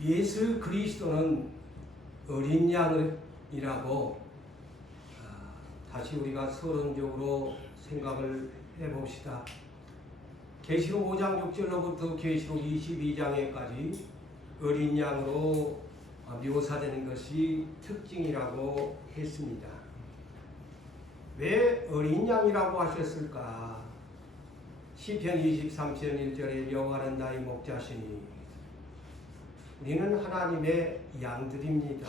예수 그리스도는 어린 양이라고 다시 우리가 서론적으로 생각을 해봅시다. 계시록 5장 6절로부터 계시록 22장에까지 어린 양으로 묘사되는 것이 특징이라고 했습니다. 왜 어린 양이라고 하셨을까? 시편 23편 1절에 여호와는 나의 목자시니 우리는 하나님의 양들입니다.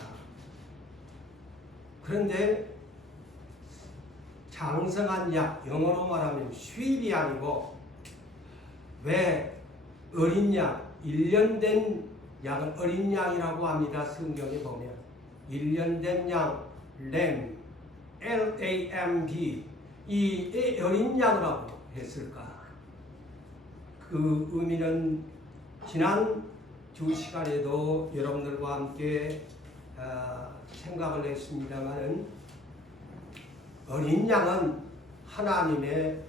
그런데 장성한 양, 영어로 말하면 쉴이 아니고 왜 어린 양, 1년 된 양은 어린 양이라고 합니다. 성경에 보면 1년 된 양, 램, L-A-M-B 이 어린 양이라고 했을까? 그 의미는 지난 주 시간에도 여러분들과 함께 생각을 했습니다만 어린 양은 하나님의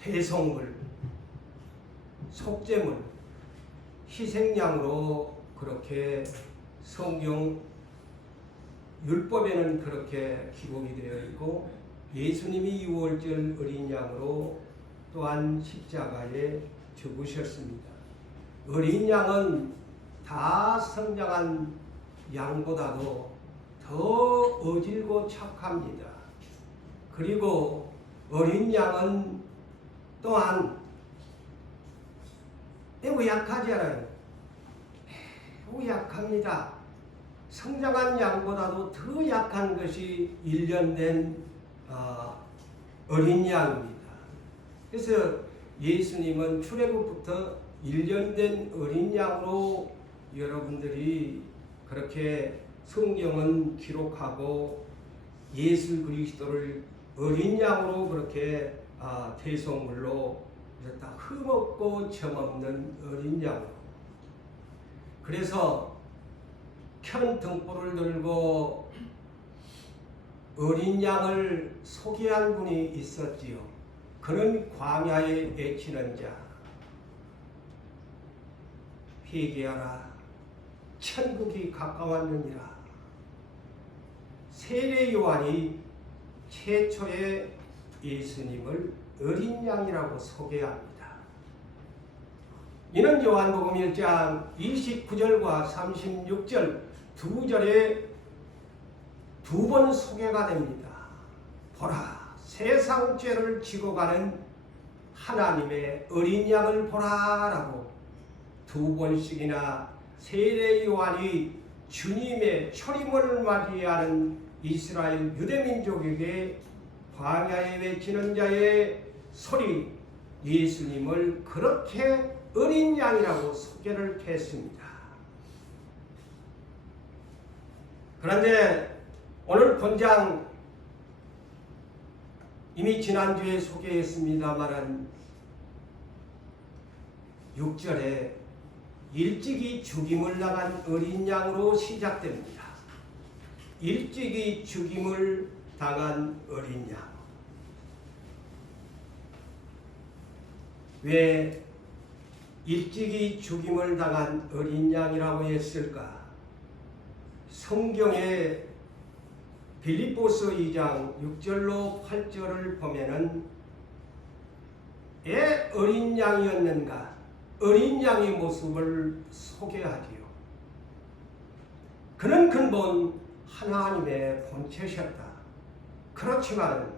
대성물, 속죄물, 희생양으로 그렇게 성경 율법에는 그렇게 기록이 되어 있고 예수님이 유월절 어린 양으로 또한 십자가에 죽으셨습니다. 어린 양은 다 성장한 양보다도 더 어질고 착합니다. 그리고 어린 양은 또한 매우 약하지 않아요. 매우 약합니다. 성장한 양보다도 더 약한 것이 1년 된 어린 양입니다. 그래서 예수님은 출애굽부터 1년 된 어린 양으로 여러분들이 그렇게 성경은 기록하고 예수 그리스도를 어린 양으로 그렇게 대성물로 다 흠없고 점없는 어린 양으로. 그래서 큰 등불을 들고 어린 양을 소개한 분이 있었지요. 그는 광야에 외치는 자, 회개하라, 천국이 가까웠느니라. 세례 요한이 최초의 예수님을 어린 양이라고 소개합니다. 이는 요한복음 1장 29절과 36절 두 절에 두 번 소개가 됩니다. 보라, 세상 죄를 지고 가는 하나님의 어린 양을 보라라고 두 번씩이나 세례 요한이 주님의 초림을 맞이하는 이스라엘 유대민족에게 광야에 외치는 자의 소리 예수님을 그렇게 어린 양이라고 소개를 했습니다. 그런데 오늘 본장 이미 지난주에 소개했습니다만 6절에 일찍이 죽임을 당한 어린 양으로 시작됩니다. 일찍이 죽임을 당한 어린 양. 왜 일찍이 죽임을 당한 어린 양이라고 했을까? 성경에 빌립보서 2장 6절로 8절을 보면은 왜 어린 양이었는가? 어린 양의 모습을 소개하지요. 그는 근본 하나님의 본체셨다. 그렇지만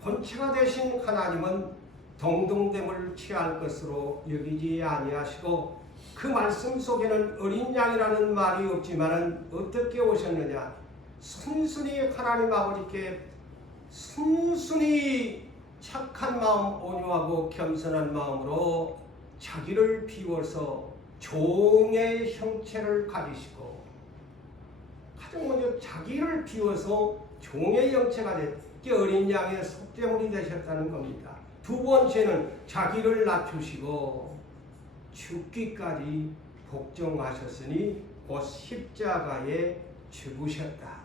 본체가 되신 하나님은 동등됨을 취할 것으로 여기지 아니하시고 그 말씀 속에는 어린 양이라는 말이 없지만 어떻게 오셨느냐? 순순히 하나님 아버지께 순순히 착한 마음, 온유하고 겸손한 마음으로 자기를 비워서 종의 형체를 가지시고 가장 먼저 자기를 비워서 종의 형체가 됐기 어린 양의 속죄물이 되셨다는 겁니다. 두 번째는 자기를 낮추시고 죽기까지 복종하셨으니 곧 십자가에 죽으셨다.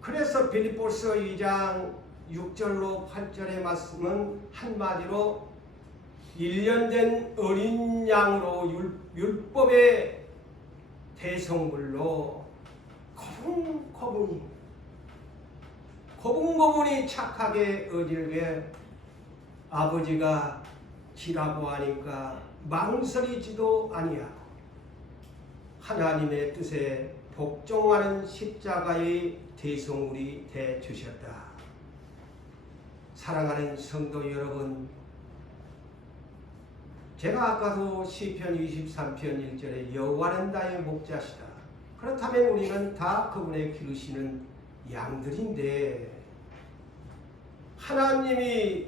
그래서 빌립보서 2장 6절로 8절의 말씀은 한마디로 일련된 어린 양으로 율법의 대성물로 고분고분이 착하게 어질게 아버지가 지라고 하니까 망설이지도 아니하고 하나님의 뜻에 복종하는 십자가의 대성물이 돼 주셨다. 사랑하는 성도 여러분, 제가 아까도 시편 23편 1절에 여호와는 나의 목자시다. 그렇다면 우리는 다 그분의 기르시는 양들인데 하나님이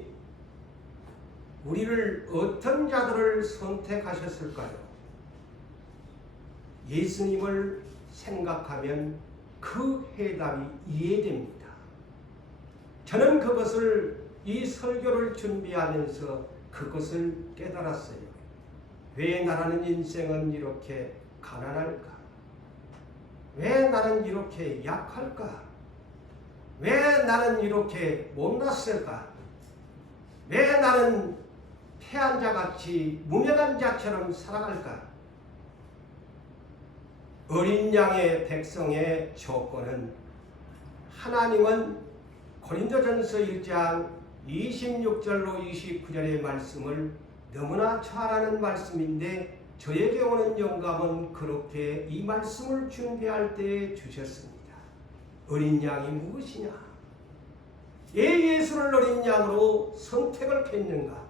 우리를 어떤 자들을 선택하셨을까요? 예수님을 생각하면 그 해답이 이해됩니다. 저는 그것을 이 설교를 준비하면서 그것을 깨달았어요. 왜 나라는 인생은 이렇게 가난할까? 왜 나는 이렇게 약할까? 왜 나는 이렇게 못났을까? 왜 나는 패한 자같이 무명한 자처럼 살아갈까? 어린 양의 백성의 조건은 하나님은 고린도전서 1장 26절로 29절의 말씀을 너무나 잘 아는 말씀인데 저에게 오는 영감은 그렇게 이 말씀을 준비할 때 주셨습니다. 어린 양이 무엇이냐? 왜 예수를 어린 양으로 선택을 했는가?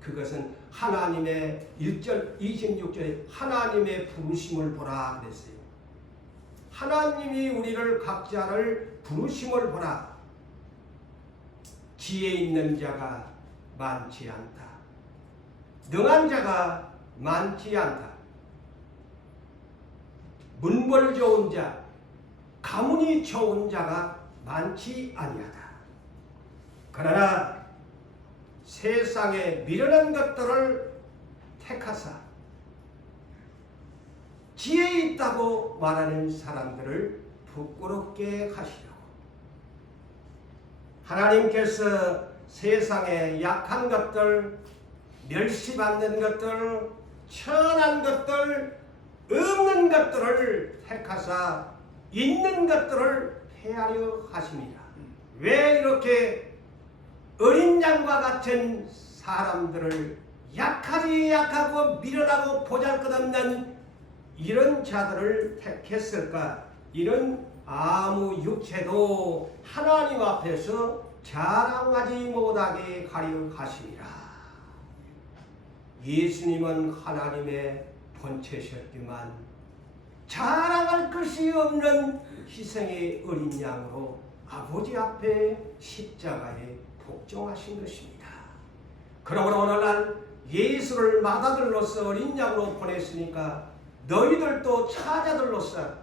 그것은 하나님의 1절 26절에 하나님의 부르심을 보라 그랬어요. 하나님이 우리를 각자를 부르심을 보라. 지혜 있는 자가 많지 않다. 능한 자가 많지 않다. 문벌 좋은 자, 가문이 좋은 자가 많지 아니하다. 그러나 세상에 미련한 것들을 택하사 지혜 있다고 말하는 사람들을 부끄럽게 하시려고 하나님께서 세상에 약한 것들, 멸시받는 것들, 천한 것들, 없는 것들을 택하사 있는 것들을 폐하려 하십니다. 왜 이렇게 어린 양과 같은 사람들을 약하고 미련하고 보잘것없는 이런 자들을 택했을까? 이런 아무 육체도 하나님 앞에서 자랑하지 못하게 하려 하시니라. 예수님은 하나님의 본체셨지만 자랑할 것이 없는 희생의 어린 양으로 아버지 앞에 십자가에 복종하신 것입니다. 그러므로 오늘날 예수를 맏아들로서 어린 양으로 보냈으니까 너희들도 차자들로서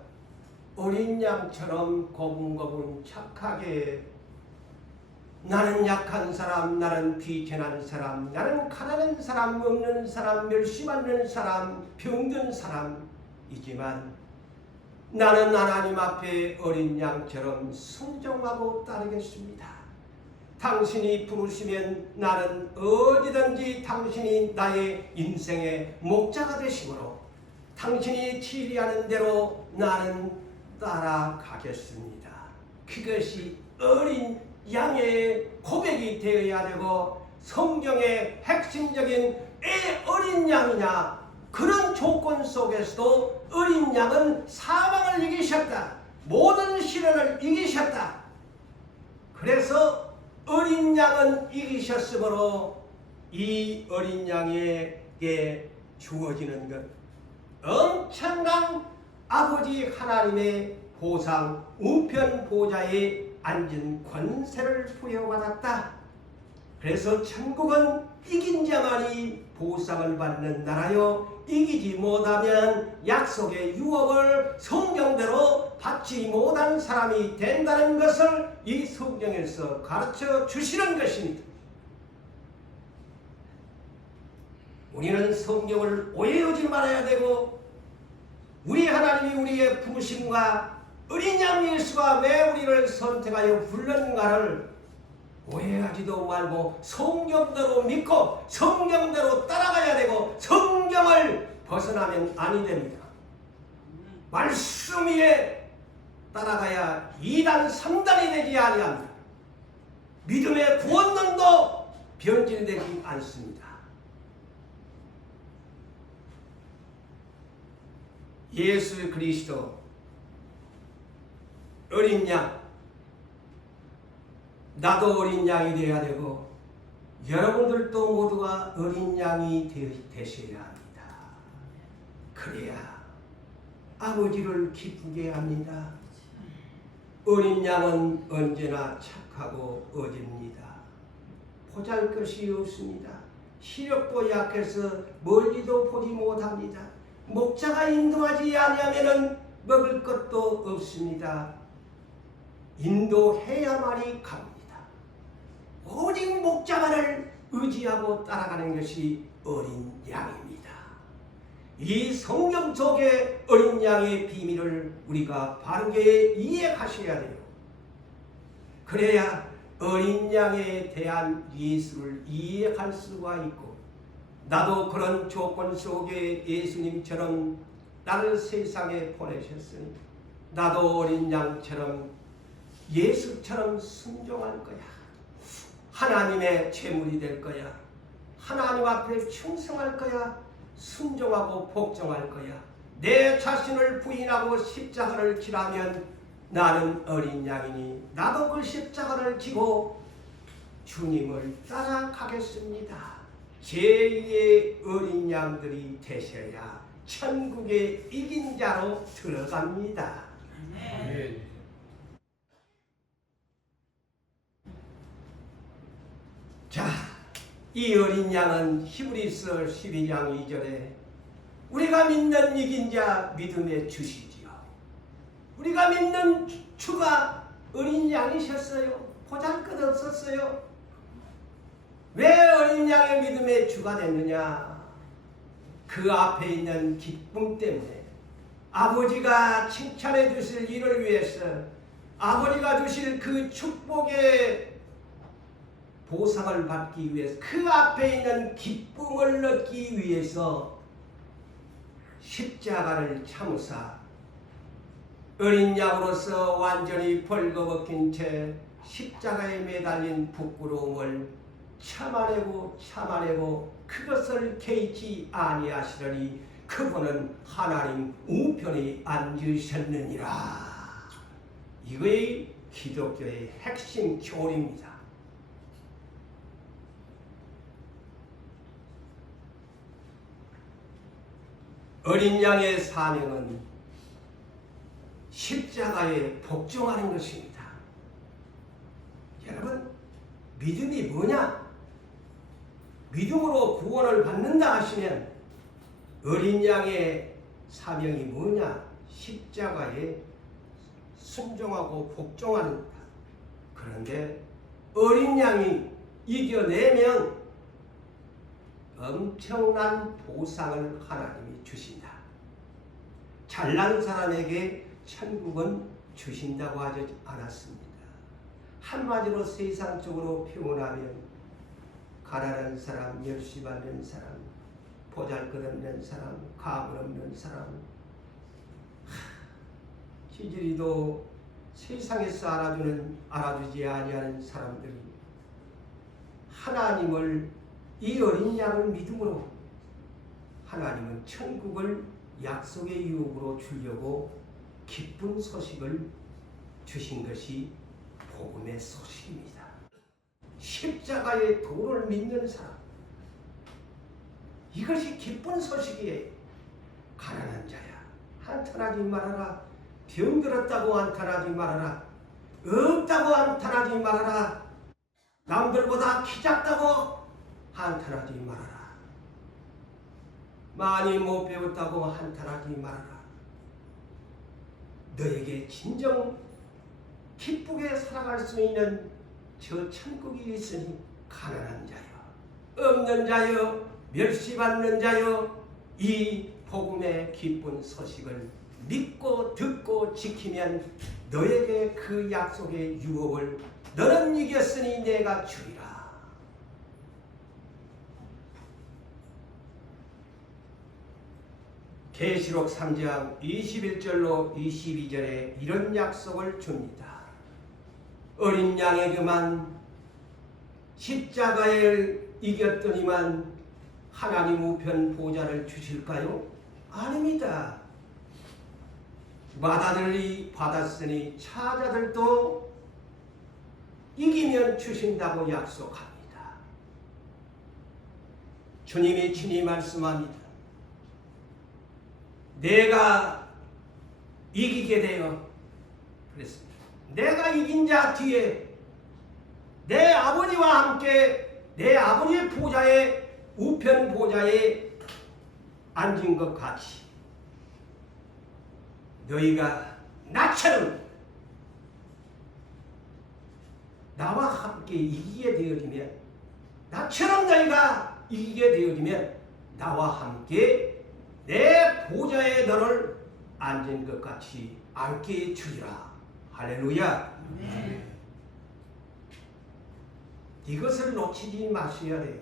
어린 양처럼 고분고분 착하게 나는 약한 사람, 나는 비천한 사람, 나는 가난한 사람, 없는 사람, 멸시받는 사람, 병든 사람이지만 나는 하나님 앞에 어린 양처럼 순종하고 따르겠습니다. 당신이 부르시면 나는 어디든지 당신이 나의 인생의 목자가 되시므로 당신이 지휘하는 대로 나는 따라가겠습니다. 그것이 어린 양의 고백이 되어야 되고 성경의 핵심적인 왜 어린 양이냐? 그런 조건 속에서도 어린 양은 사망을 이기셨다. 모든 시련을 이기셨다. 그래서 어린 양은 이기셨으므로 이 어린 양에게 주어지는 것 엄청난 아버지 하나님의 보상 우편 보좌에 앉은 권세를 부여받았다. 그래서 천국은 이긴 자만이 보상을 받는 나라요 이기지 못하면 약속의 유업을 성경대로 받지 못한 사람이 된다는 것을 이 성경에서 가르쳐 주시는 것입니다. 우리는 성경을 오해하지 말아야 되고 우리 하나님이 우리의 부르심과 어린 양 예수가 왜 우리를 선택하여 불렀는가를 오해하지도 말고 성경대로 믿고 성경대로 따라가야 되고 성경을 벗어나면 아니 됩니다. 말씀 위에 따라가야 2단 3단이 되지 아니합니다. 믿음의 구원론도 변질되지 않습니다. 예수 그리스도 어린 양, 나도 어린 양이 되어야 되고 여러분들도 모두가 어린 양이 되셔야 합니다. 그래야 아버지를 기쁘게 합니다. 어린 양은 언제나 착하고 어집니다. 보잘것이 없습니다. 시력도 약해서 멀리도 보지 못합니다. 목자가 인도하지 아니하면 먹을 것도 없습니다. 인도해야만이 갑니다. 오직 목자만을 의지하고 따라가는 것이 어린 양입니다. 이 성경 속의 어린 양의 비밀을 우리가 바르게 이해하셔야 돼요. 그래야 어린 양에 대한 예수를 이해할 수가 있고, 나도 그런 조건 속에 예수님처럼 나를 세상에 보내셨으니 나도 어린 양처럼 예수처럼 순종할 거야. 하나님의 제물이 될 거야. 하나님 앞에 충성할 거야. 순종하고 복종할 거야. 내 자신을 부인하고 십자가를 지라면 나는 어린 양이니 나도 그 십자가를 지고 주님을 따라가겠습니다. 제2의 어린 양들이 되셔야 천국의 이긴 자로 들어갑니다. 아멘. 자, 이 어린 양은 히브리서 12장 2절에 우리가 믿는 이긴 자 믿음의 주시지요. 우리가 믿는 주가 어린 양이셨어요. 보잘것없었어요. 왜 어린 양의 믿음의 주가 됐느냐? 그 앞에 있는 기쁨 때문에 아버지가 칭찬해 주실 일을 위해서 아버지가 주실 그 축복의 보상을 받기 위해서 그 앞에 있는 기쁨을 얻기 위해서 십자가를 참으사 어린 양으로서 완전히 벌거벗긴 채 십자가에 매달린 부끄러움을 참아내고 그것을 개의치 아니하시더니 그분은 하나님 우편에 앉으셨느니라. 이거의 기독교의 핵심 교리입니다. 어린 양의 사명은 십자가에 복종하는 것입니다. 여러분, 믿음이 뭐냐? 믿음으로 구원을 받는다 하시면 어린 양의 사명이 뭐냐? 십자가에 순종하고 복종하는 것. 그런데 어린 양이 이겨내면 엄청난 보상을 하나님이 주신다. 잘난 사람에게 천국은 주신다고 하지 않았습니다. 한마디로 세상적으로 표현하면 가난한 사람, 멸시받는 사람, 보잘것없는 사람, 가문 없는 사람, 지지리도 세상에서 알아주지 아니하는 사람들이 하나님을, 이 어린 양을 믿음으로 하나님은 천국을 약속의 유혹으로 주려고 기쁜 소식을 주신 것이 복음의 소식입니다. 십자가의 도를 믿는 사람, 이것이 기쁜 소식이에요. 가난한 자야, 한탄하지 말아라. 병들었다고 한탄하지 말아라. 없다고 한탄하지 말아라. 남들보다 키 작다고 한탄하지 말아라. 많이 못 배웠다고 한탄하지 말아라. 너에게 진정 기쁘게 살아갈 수 있는 저 천국이 있으니 가난한 자여, 없는 자여, 멸시받는 자여, 이 복음의 기쁜 소식을 믿고 듣고 지키면 너에게 그 약속의 유업을 너는 이겼으니 내가 주리라. 계시록 3장 21절로 22절에 이런 약속을 줍니다. 어린 양에게만 십자가를 이겼더니만 하나님 우편 보좌를 주실까요? 아닙니다. 마다들이 받았으니 차자들도 이기면 주신다고 약속합니다. 주님이 친히 말씀합니다. 내가 이기게 되어 그랬습니다. 내가 이긴 자 뒤에 내 아버지와 함께 내 아버지의 보좌에 우편 보좌에 앉은 것 같이 너희가 나처럼 나와 함께 이기게 되어지면 나처럼 너희가 이기게 되어지면 나와 함께 내 보좌에 너를 앉은 것 같이 앉게 주리라. 할렐루야. 이것을 놓치지 마셔야 돼요.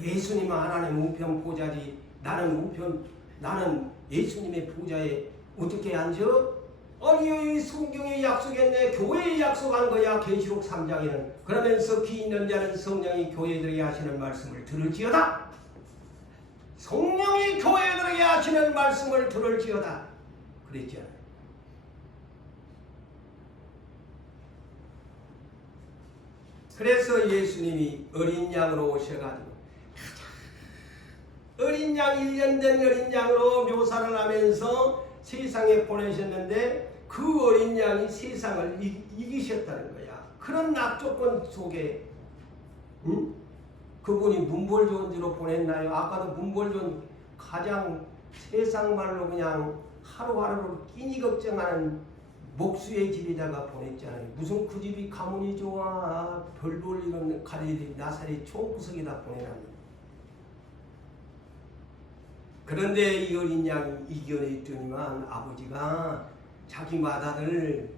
예수님은 하나님 우편 보좌지 나는 예수님의 보좌에 어떻게 앉아? 아니 성경에 약속했네. 교회에 약속한 거야. 계시록 3장에는. 그러면서 귀 있는 자는 성령이 교회들에게 하시는 말씀을 들을지어다. 성령이 교회들에게 하시는 말씀을 들을지어다. 그랬지 않아요? 그래서 예수님이 어린 양으로 오셔가지고 어린 양 1년 된 어린 양으로 묘사를 하면서 세상에 보내셨는데 그 어린 양이 세상을 이기셨다는 거야. 그런 낙조건 속에 그분이 문벌존지로 보냈나요? 아까도 문벌존 가장 세상 말로 그냥 하루하루를 끼니 걱정하는 목수의 집에다가 보냈잖아요. 무슨 그 집이 가문이 좋아. 별볼 이런 갈릴리 나사렛 총구석에다 보내놨는데. 그런데 이 어린 양이 이겨냈더니만 아버지가 자기 마다들을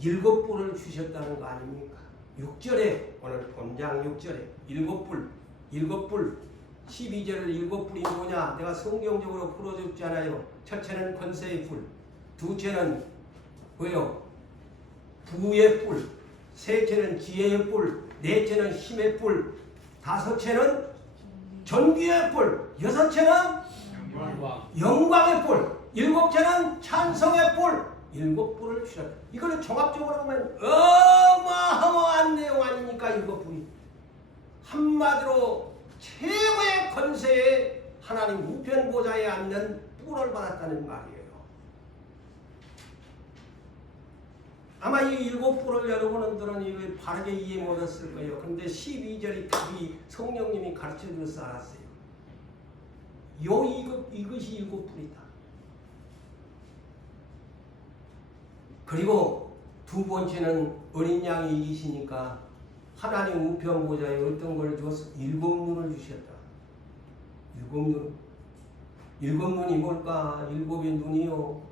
7뿔을 주셨다는 거 아닙니까? 6절에 오늘 본장 6절에 7뿔 12절에 7뿔이 뭐냐? 내가 성경적으로 풀어줬잖아요. 첫째는 권세의 뿔, 둘째는 뭐요? 부의 뿔, 셋째는 지혜의 뿔, 넷째는 힘의 뿔, 다섯째는 존귀의 뿔, 여섯째는 영광의 뿔, 일곱째는 찬송의 뿔. 7뿔을 주셨다. 이거는 종합적으로 보면 어마어마한 내용 아닙니까? 7뿔이 한마디로 최고의 권세에 하나님 우편 보좌에 앉는 뿔을 받았다는 말이에요. 아마 이 7뿔을 여러분들은 바르게 이해 못했을 거예요. 근데 12절이 답이 성령님이 가르쳐 주셔서 알았어요. 이것이 7뿔이다. 그리고 두 번째는 어린 양이 이기시니까 하나님 우편 보좌에 어떤 걸 주었어? 7눈을 주셨다. 7눈. 7눈이 뭘까? 7의 눈이요.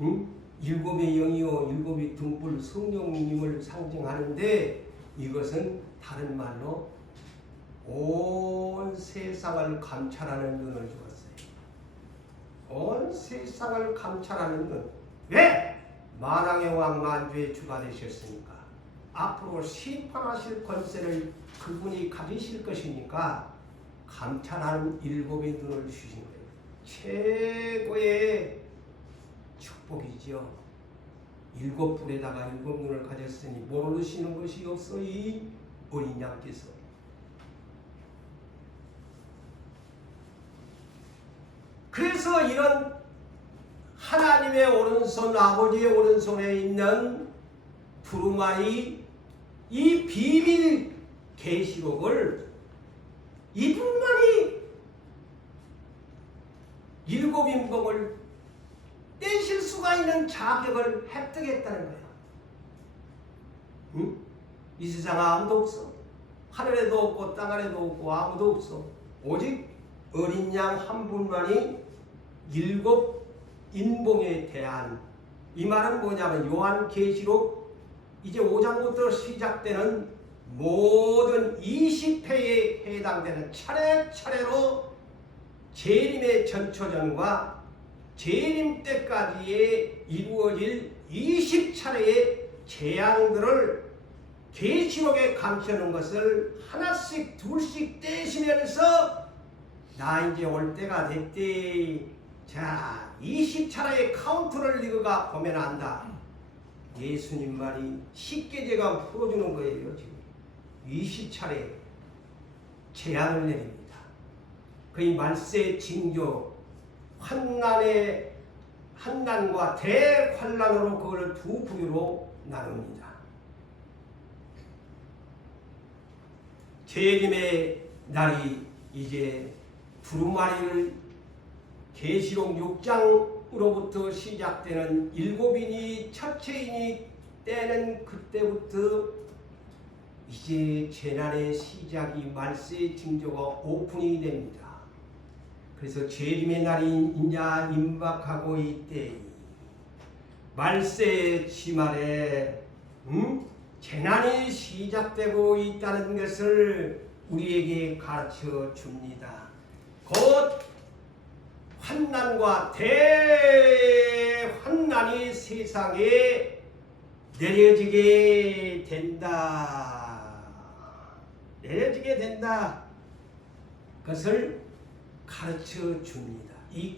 응? 7의 영이요. 7의 등불 성령님을 상징하는데 이것은 다른 말로 온 세상을 감찰하는 눈을 주었어요. 온 세상을 감찰하는 눈. 왜? 만왕의 왕 만주의 주가 되셨으니까 앞으로 심판하실 권세를 그분이 가지실 것이니까 감찰하는 7의 눈을 주신 거예요. 최고의 축복이지요. 7뿔에다가 7눈을 가졌으니 모르시는 것이 없어 이 어린 양께서. 그래서 이런 하나님의 오른손, 아버지의 오른손에 있는 두루마리 이 비밀 계시록을 이분만이 7인봉을 떼실 수가 있는 자격을 획득했다는 거야. 응? 이 세상에 아무도 없어. 하늘에도 없고 땅 아래도 없고 아무도 없어. 오직 어린 양 한 분만이 7인봉에 대한 이 말은 뭐냐면 요한계시록 이제 5장부터 시작되는 모든 20회에 해당되는 차례차례로 재림의 전초전과 재림 때까지에 이루어질 20차례의 재앙들을 계시록에 감춰놓은 것을 하나씩 둘씩 떼시면서 나 이제 올 때가 됐대. 자, 20차례의 카운트를 너희가 보면 안다. 예수님 말이 쉽게 제가 풀어주는 거예요. 지금 20차례 재앙을 내립니다. 그의 말세 징조 환난과 대환난으로 그걸 두 부류로 나눕니다. 재림의 날이 이제 두루마리를 계시록 6장으로부터 시작되는 일곱인이 첫째인이 때는 그때부터 이제 재난의 시작이 말세 징조가 오픈이 됩니다. 그래서 재림의 날이 이제 임박하고 있대. 말세 지말에 재난이 시작되고 있다는 것을 우리에게 가르쳐 줍니다. 곧 환난과 대환난이 세상에 내려지게 된다. 내려지게 된다. 그것을 가르쳐 줍니다. 이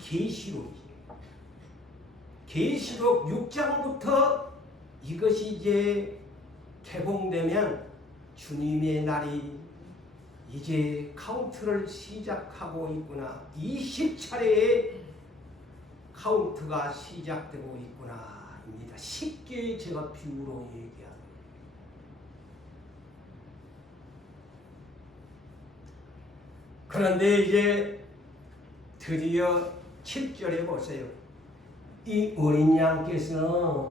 계시록 6장부터 이것이 이제 개봉되면 주님의 날이 이제 카운트를 시작하고 있구나. 20차례의 카운트가 시작되고 있구나 입니다. 쉽게 제가 비유로 얘기합니다. 그런데 이제 드디어 7절에 보세요. 이 어린 양께서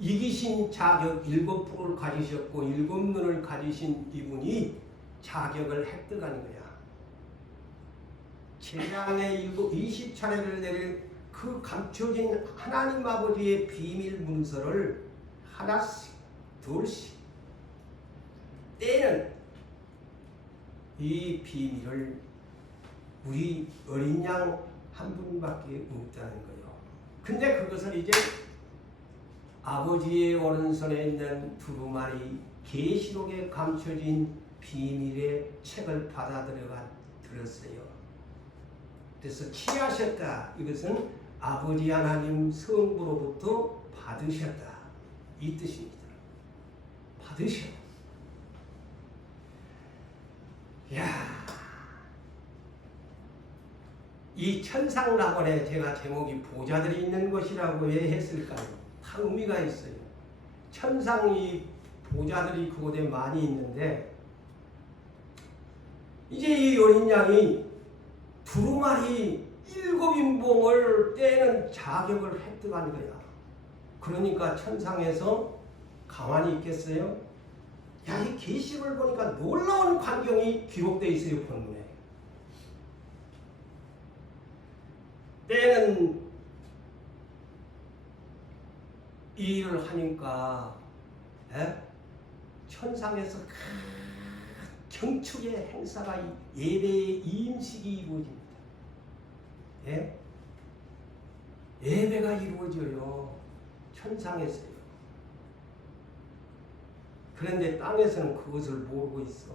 이기신 자격 7%를 가지셨고 7눈을 가지신 이분이 자격을 획득한 거야. 재앙의 20차례를 내릴 그 감춰진 하나님 아버지의 비밀 문서를 하나씩 둘씩 떼는 이 비밀을 우리 어린 양 한 분밖에 없다는 거예요. 근데 그것을 이제 아버지의 오른손에 있는 두루마리 계시록에 감춰진 비밀의 책을 들었어요. 그래서 취하셨다. 이것은 아버지 하나님 성부로부터 받으셨다. 이 뜻입니다. 받으셨다. 야, 이 천상낙원에 제가 제목이 보좌들이 있는 곳이라고 왜 했을까요? 다 의미가 있어요. 천상이 보좌들이 그곳에 많이 있는데 이제 이 어린 양이 두루마리 7인봉을 떼는 자격을 획득한 거야. 그러니까 천상에서 가만히 있겠어요? 야, 이 계시를 보니까 놀라운 광경이 기록되어 있어요. 본문에. 때는 이 일을 하니까 천상에서 경축의 행사가 예배의 이임식이 이루어집니다. 예? 예배가 이루어져요. 천상에서요. 그런데 땅에서는 그것을 모르고 있어.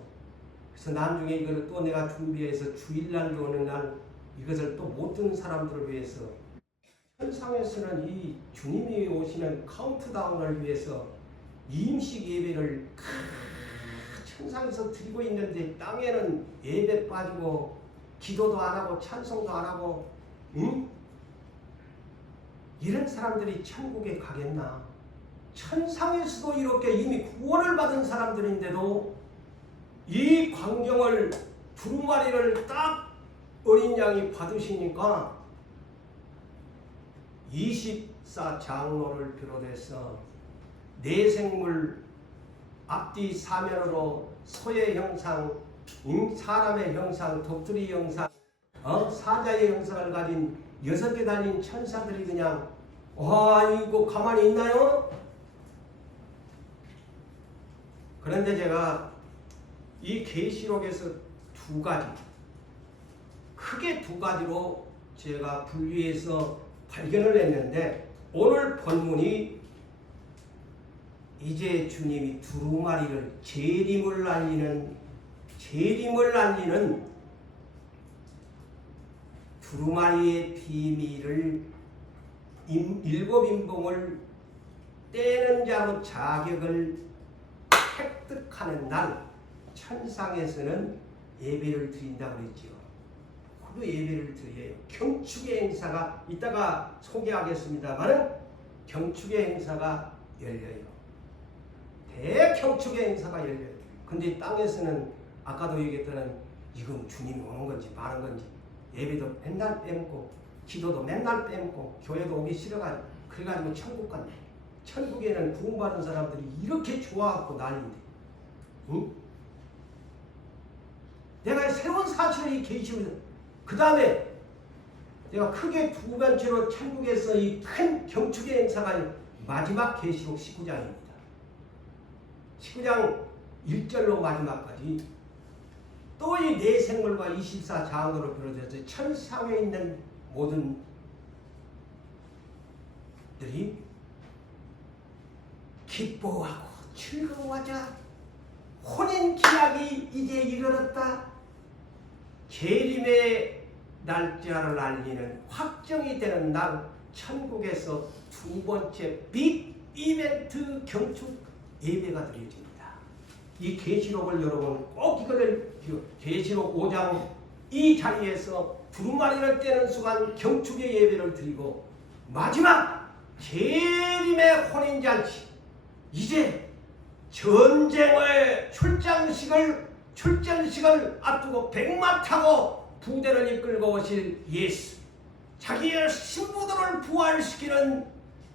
그래서 나중에 이걸 또 내가 준비해서 주일날도 어느 날 이것을 또 못 듣는 사람들을 위해서 천상에서는 이 주님이 오시는 카운트다운을 위해서 임식 예배를 천상에서 드리고 있는데 땅에는 예배 빠지고 기도도 안 하고 찬송도 안 하고 이런 사람들이 천국에 가겠나? 천상에서도 이렇게 이미 구원을 받은 사람들인데도 이 광경을 두루마리를 딱 어린 양이 받으시니까 24장로를 비롯해서 내생물 앞뒤 사면으로 소의 형상, 사람의 형상, 독수리 형상, 사자의 형상을 가진 6개 달린 천사들이 그냥 와 이거 가만히 있나요? 그런데 제가 이 계시록에서 크게 두 가지로 제가 분리해서 발견을 했는데, 오늘 본문이 이제 주님이 두루마리를 재림을 알리는 두루마리의 비밀을 일곱 인봉을 떼는 자로 자격을 획득하는 날, 천상에서는 예배를 드린다고 그랬지요. 그 예배를 드려요. 경축의 행사가 이따가 소개하겠습니다만은 경축의 행사가 열려요. 대경축의 행사가 열려요. 근데 땅에서는 아까도 얘기했던 이건 주님이 오는 건지 마는 건지, 예배도 맨날 빼먹고 기도도 맨날 빼먹고 교회도 오기 싫어가지고 그래가지고 천국 간다. 천국에는 구원받은 사람들이 이렇게 좋아하고 난리인데, 응? 내가 새로운 사실을 이 계시면서 그 다음에 내가 크게 두 번째로 천국에서 이 큰 경축의 행사가 마지막 계시록 19장입니다. 19장 1절로 마지막까지 또 이 네 생물과 24장으로 비롯해서 천상에 있는 모든 들이 기뻐하고 즐거워하자. 혼인 기약이 이제 이르렀다. 재림의 날짜를 알리는 확정이 되는 날, 천국에서 두 번째 빅 이벤트 경축 예배가 드려집니다. 이 계시록을 여러분 꼭 이걸 계시록 5장 이 자리에서 두루마리를 떼는 순간 경축의 예배를 드리고, 마지막 재림의 혼인잔치, 이제 전쟁의 출전식을 앞두고 백마 타고 부대를 이끌고 오실 예수, 자기의 신부들을 부활시키는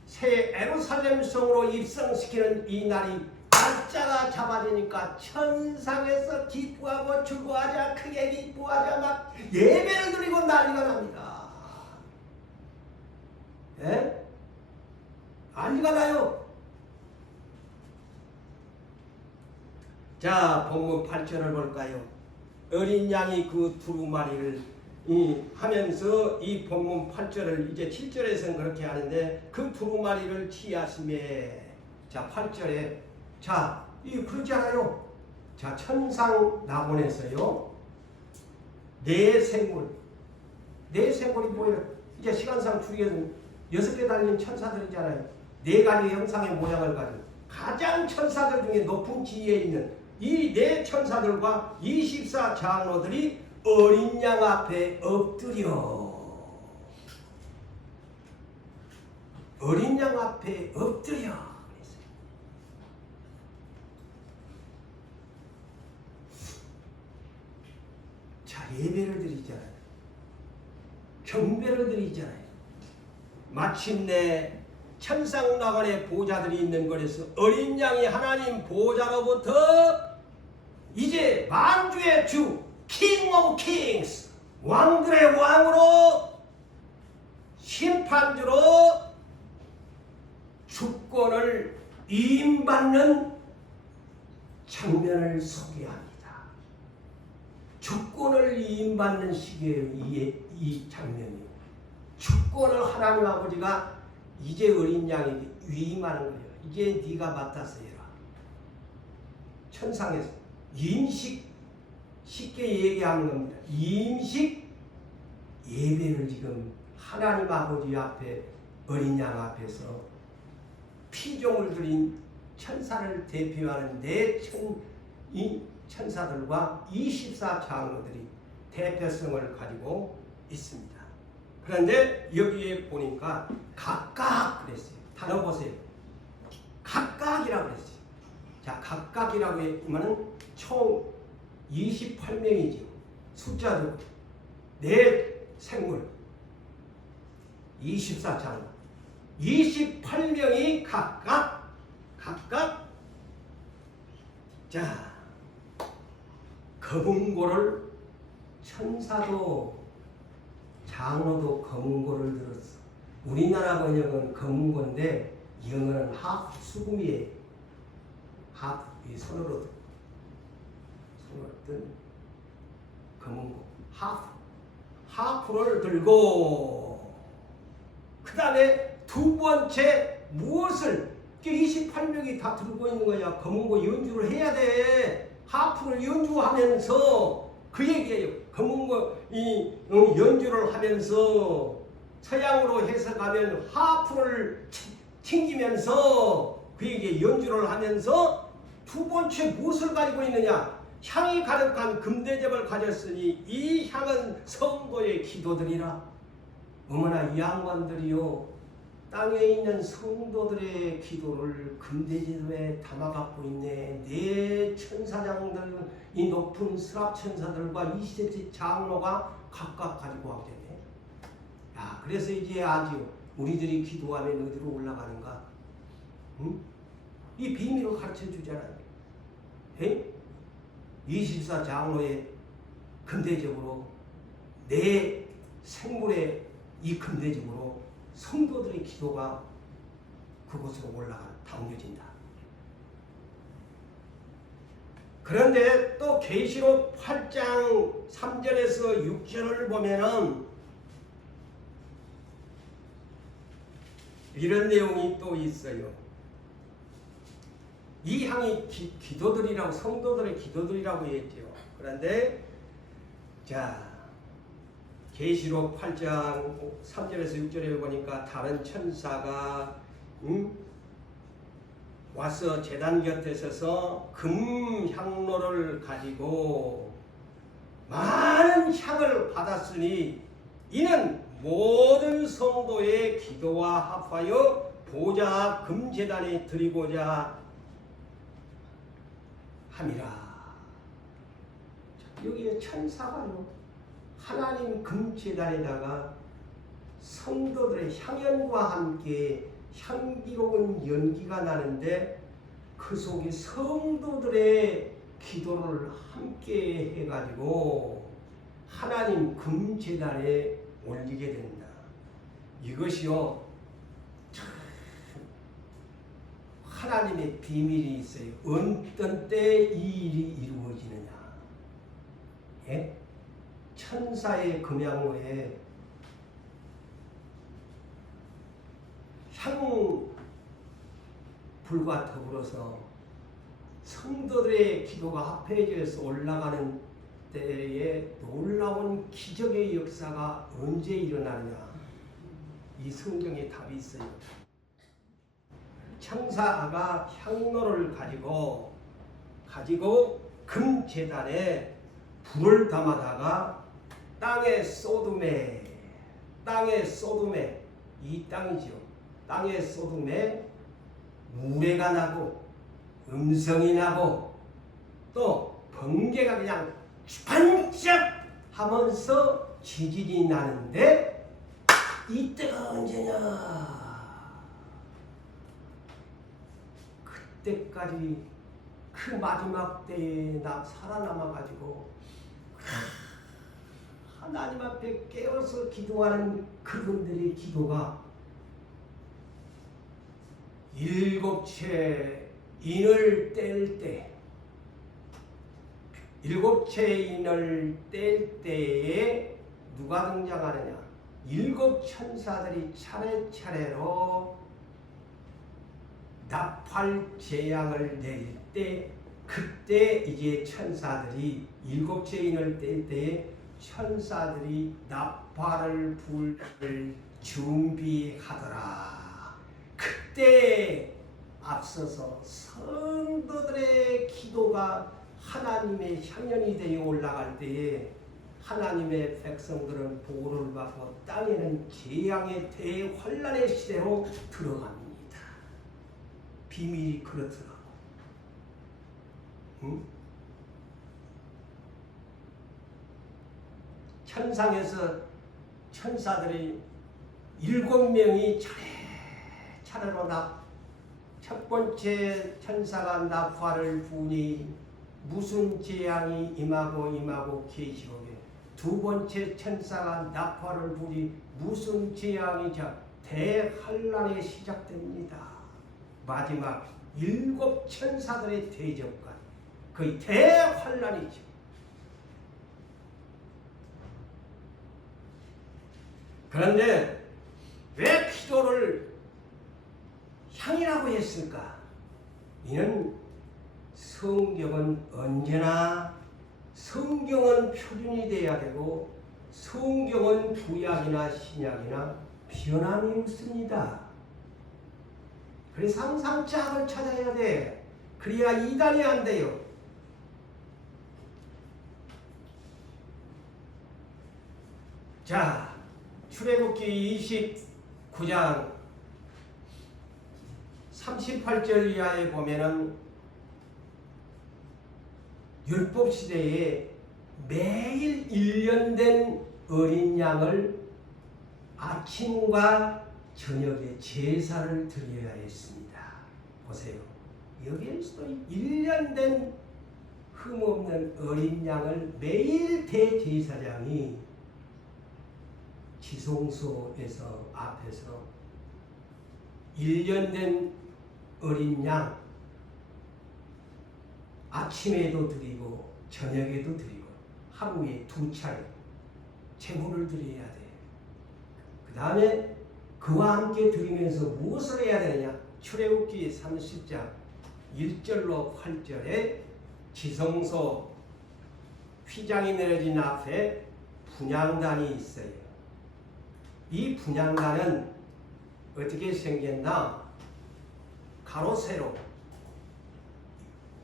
새 예루살렘 성으로 입성시키는 이 날이 날짜가 잡아지니까 천상에서 기뻐하고 즐거워하자, 크게 기뻐하자, 막 예배를 드리고 난리가 납니다. 예? 난리가 나요. 자, 본문 8절을 볼까요? 어린 양이 그 두루마리를 하면서 이 본문 8절을 이제 7절에서는 그렇게 하는데, 그 두루마리를 취하심에, 자 8절에 자, 그러지 않아요. 자, 천상 낙원에서요, 네 생물이 뭐예요? 이제 시간상 줄여서 6개 달린 천사들이잖아요. 네 가지 형상의 모양을 가진 가장 천사들 중에 높은 지위에 있는 이 네 천사들과 24장로들이 어린 양 앞에 엎드려, 어린 양 앞에 엎드려. 자, 예배를 드리잖아요. 경배를 드리잖아요. 마침내 천상낙원의 보좌들이 있는 곳에서 어린 양이 하나님 보좌로부터 이제 만주의 주, 킹 오브 킹스, 왕들의 왕으로, 심판주로 주권을 임받는 장면을 소개합니다. 주권을 임받는 시기에요. 이 장면이. 주권을 하나님 아버지가 이제 어린 양에게 위임하는 거예요. 이제 네가 맡아서 해라. 천상에서 임식, 쉽게 얘기하는 겁니다. 임식 예배를 지금 하나님 아버지 앞에, 어린 양 앞에서 피종을 드린 천사를 대표하는 이 천사들과 24장로들이 대표성을 가지고 있습니다. 그런데 여기에 보니까 각각 그랬어요. 단어 보세요. 각각이라고 그랬어요. 자, 각각이라고 하면은 총 28명이죠. 숫자도 네 생물 24장로 28명이 각각 자, 검은고를, 천사도 장로도 검은고를 들었어. 우리나라 번역은 검은고인데 영어는 하프 수금이에요. 하프 이 손으로 든 검은고 하프를 들고 그 다음에 두 번째 무엇을 28명이 다 들고 있는 거야. 검은고 연주를 해야 돼. 하프를 연주하면서 그 얘기예요. 검은고 연주를 하면서 서양으로 해석하면 하프를 튕기면서 그 얘기에 연주를 하면서 두 번째 무엇을 가지고 있느냐? 향이 가득한 금대접을 가졌으니 이 향은 성도의 기도들이라. 어머나 이 양반들이요 땅에 있는 성도들의 기도를 금대접에 담아 갖고 있네. 네 천사장들, 이 높은 스랍천사들과 20세 장로가 각각 가지고 와게 되네. 야, 그래서 이제 아지요 우리들이 기도하면 어디로 올라가는가? 응? 이 비밀을 가르쳐 주잖아요. 24 장로의 금대접으로 내 생물의 이 금대접으로 성도들의 기도가 그곳으로 당겨진다. 그런데 또 계시록 8장 3절에서 6절을 보면은 이런 내용이 또 있어요. 이 향이 기도들이라고, 성도들의 기도들이라고 했죠. 그런데 자 계시록 8장 3절에서 6절에 보니까 다른 천사가 와서 제단 곁에 서서 금 향로를 가지고 많은 향을 받았으니 이는 모든 성도의 기도와 합하여 보좌 금제단에 드리고자 함이라. 여기에 천사가요 하나님 금제단에다가 성도들의 향연과 함께 향기로운 연기가 나는데 그 속에 성도들의 기도를 함께 해가지고 하나님 금제단에 올리게 된다. 이것이요 참 하나님의 비밀이 있어요. 어떤 때 이 일이 이루어지느냐. 예? 천사의 금향로에 향불과 더불어서 성도들의 기도가 합해져서 올라가는 때에 놀라운 기적의 역사가 언제 일어나느냐. 이 성경에 답이 있어요. 천사가 향로를 가지고 금제단에 불을 담아다가 땅의 소돔에 이 땅이죠. 땅의 소돔에 우레가 나고 음성이 나고 또 번개가 그냥 반짝 하면서 지진이 나는데 이때가 언제냐? 그때까지 그 마지막 때에 살아남아가지고 하나님 앞에 깨어서 기도하는 그분들의 기도가 일곱째 인을 뗄 때에 누가 등장하느냐? 일곱 천사들이 차례차례로 나팔 재앙을 낼 때, 그때 이제 천사들이 일곱째 인을 뗄 때에 천사들이 나팔을 불 준비하더라. 그때 앞서서 성도들의 기도가 하나님의 향연이 되어 올라갈 때에 하나님의 백성들은 보호를 받고 땅에는 재앙의 대환란의 시대로 들어갑니다. 비밀이 그렇더라고. 응? 천상에서 천사들이 7명이 차례차례로 첫 번째 천사가 나팔을 부니 무슨 재앙이 임하고 계시오게. 두 번째 천사가 나팔을 부니 무슨 재앙이자 대환란이 시작됩니다. 마지막 일곱 천사들의 대적과 거의 대환란이죠. 그런데 왜 기도를 향이라고 했을까? 이는 성경은 언제나 성경은 표준이 돼야 되고 성경은 구약이나 신약이나 변함이 없습니다. 그래서 항상 짝을 찾아야 돼. 그래야 이단이 안 돼요. 자, 출애굽기 29장 38절 이하에 보면은 율법시대에 매일 1년 된 어린 양을 아침과 저녁에 제사를 드려야 했습니다. 보세요. 여기에서도 1년 된 흠없는 어린 양을 매일 대제사장이 지성소에서 앞에서 1년 된 어린 양 아침에도 드리고 저녁에도 드리고 하루에 2차례 제물을 드려야 돼. 그 다음에 그와 함께 드리면서 무엇을 해야 되느냐? 출애굽기 30장 1절로 8절에 지성소 휘장이 내려진 앞에 분향단이 있어요. 이 분향단은 어떻게 생겼나? 가로 세로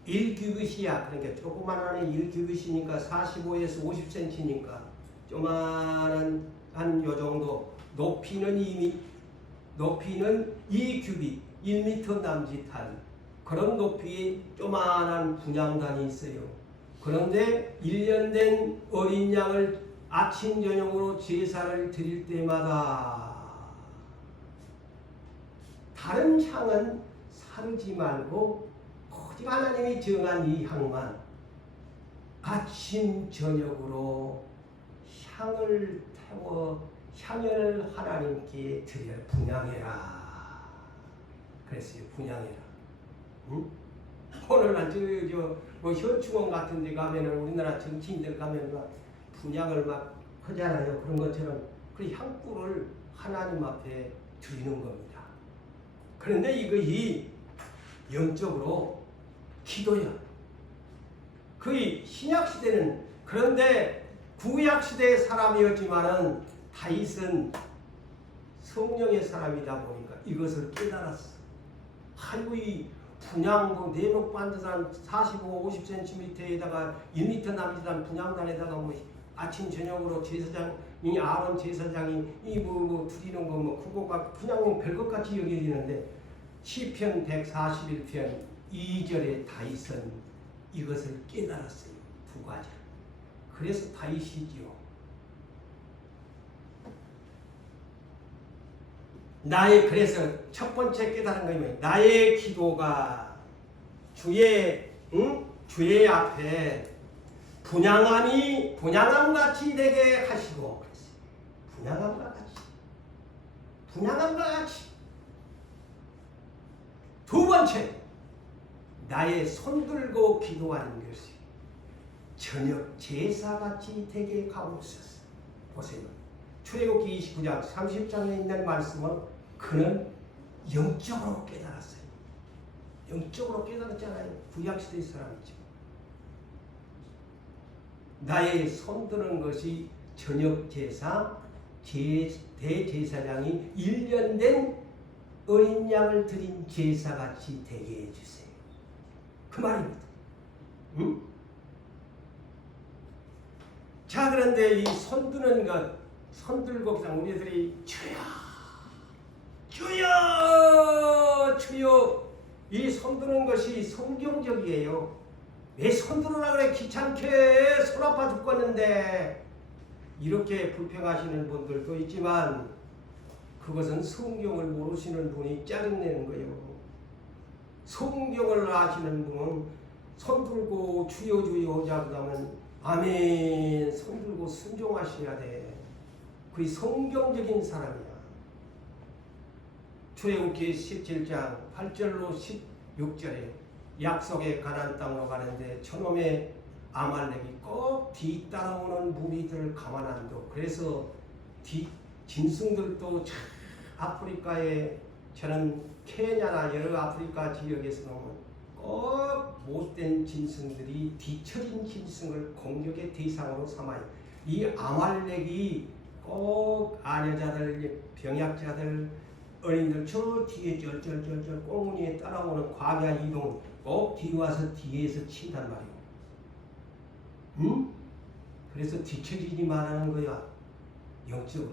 1규빗이야. 그러니까 조그만한 1규빗이니까 45에서 50cm니까 조그만한 한 요 정도, 높이는 2규빗 1m 남짓한 그런 높이의 조그만한 분향단이 있어요. 그런데 1년 된 어린 양을 아침 저녁으로 제사를 드릴 때마다 다른 향은 사르지 말고 오직 하나님이 정한 이 향만 아침 저녁으로 향을 태워 향연을 하나님께 드려 분향해라. 그랬어요. 분향해라. 응? 오늘날 뭐 현충원 같은 데 가면은 우리나라 정치인들 가면 막 분향을 막 하잖아요. 그런 것처럼 그 향불을 하나님 앞에 드리는 겁니다. 그런데 이것이 영적으로 기도야. 거의 신약시대는 그런데 구약시대의 사람이었지만은 다윗은 성령의 사람이다 보니까 이것을 깨달았어. 아이고 이 분향 뭐 내목 반듯한 45, 50cm에다가 1m 남짓한 분향단에다가 뭐 아침 저녁으로 제사장이 아론 제사장이 이 뭐 드리는 거 뭐 그거가 그냥 별것 같이 여겨지는데 시편 141편 2절에 다윗은 이것을 깨달았어요. 두 가지. 그래서 다윗이지요. 그래서 첫 번째 깨달은 거예요. 나의 기도가 주의 앞에 분향함같이 되게 하시고 그랬어요. 분향함과 같이. 두 번째, 나의 손들고 기도하는 것이 저녁 제사같이 되게 가옵소서. 보세요. 출애굽기 29장 30장에 있는 말씀은 그는 영적으로 깨달았어요. 영적으로 깨달았잖아요. 구약시대의 사람이죠. 나의 손드는 것이 저녁 제사, 대제사장이 1년 된 어린 양을 드린 제사같이 되게 해주세요. 그 말입니다. 응? 자, 그런데 이 손드는 것, 손들고 그냥 우리들이 주여 이 손드는 것이 성경적이에요. 왜 손들으라 그래? 귀찮게 손 아파 죽겠는데 이렇게 불평하시는 분들도 있지만 그것은 성경을 모르시는 분이 짜증내는 거예요. 성경을 아시는 분은 손 들고 주여 주여 하면 아멘 손 들고 순종하셔야 돼. 그게 성경적인 사람이야. 출애굽기 17장 8절로 6절에 약속의 가나안 땅으로 가는데 저놈의 아말렉이 꼭 뒤따라오는 무리들을 가만 안 둬. 그래서 짐승들도 참 아프리카에 저는 케냐나 여러 아프리카 지역에서는 꼭 못된 짐승들이 뒤처진 짐승을 공격의 대상으로 삼아요. 이 아말렉이 꼭 아녀자들, 병약자들, 어린이들 저 뒤에 쩔쩔쩔쩔 꽁무니에 따라오는 광야 이동 꼭 뒤에 와서 뒤에서 친단 말이에요. 응? 그래서 뒤처지지 말라는 거야. 영적으로.